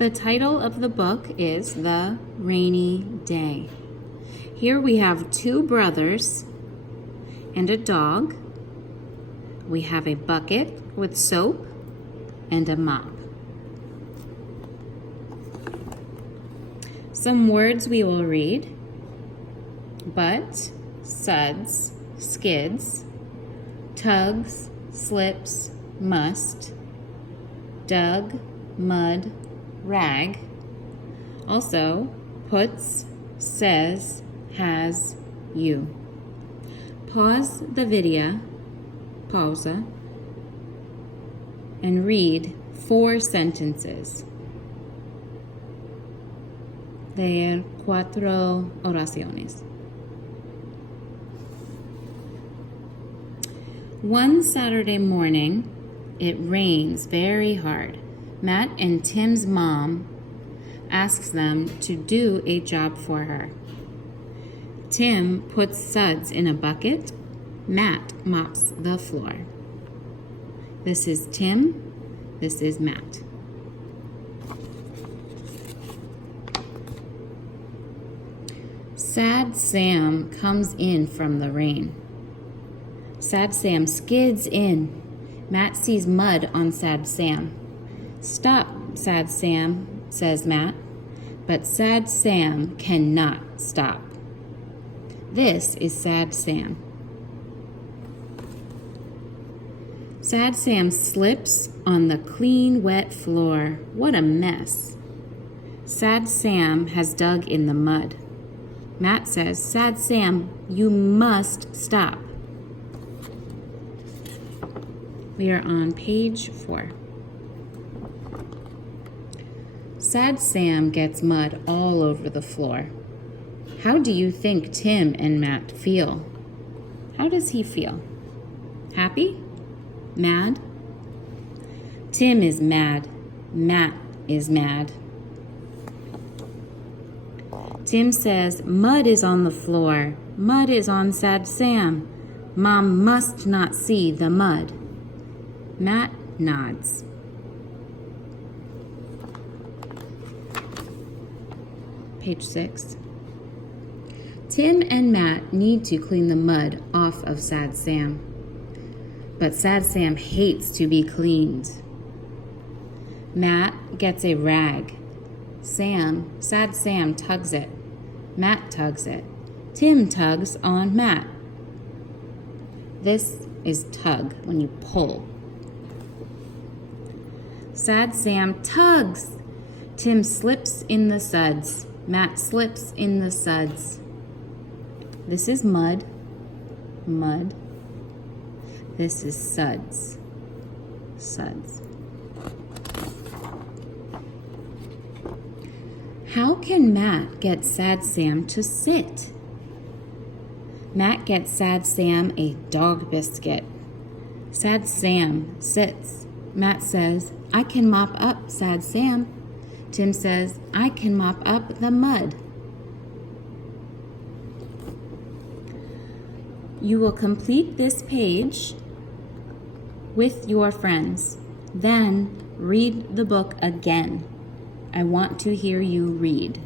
The title of the book is The Rainy Day. Here we have two brothers and a dog. We have a bucket with soap and a mop. Some words we will read: but, suds, skids, tugs, slips, must, dug, mud, rag. Also, puts, says, has, you. Pause the video, pausa, and read 4 sentences. Leer 4 oraciones. One Saturday morning, it rains very hard. Matt and Tim's mom asks them to do a job for her. Tim puts suds in a bucket. Matt mops the floor. This is Tim. This is Matt. Sad Sam comes in from the rain. Sad Sam skids in. Matt sees mud on Sad Sam. Stop, Sad Sam, says Matt. But Sad Sam cannot stop. This is Sad Sam. Sad Sam slips on the clean, wet floor. What a mess. Sad Sam has dug in the mud. Matt says, Sad Sam, you must stop. We are on page 4. Sad Sam gets mud all over the floor. How do you think Tim and Matt feel? How does he feel? Happy? Mad? Tim is mad. Matt is mad. Tim says, mud is on the floor. Mud is on Sad Sam. Mom must not see the mud. Matt nods. Page 6. Tim and Matt need to clean the mud off of Sad Sam. But Sad Sam hates to be cleaned. Matt gets a rag. Sad Sam tugs it. Matt tugs it. Tim tugs on Matt. This is tug, when you pull. Sad Sam tugs. Tim slips in the suds. Matt slips in the suds. This is mud. Mud. This is suds. Suds. How can Matt get Sad Sam to sit? Matt gets Sad Sam a dog biscuit. Sad Sam sits. Matt says, I can mop up Sad Sam. Tim says, I can mop up the mud. You will complete this page with your friends. Then read the book again. I want to hear you read.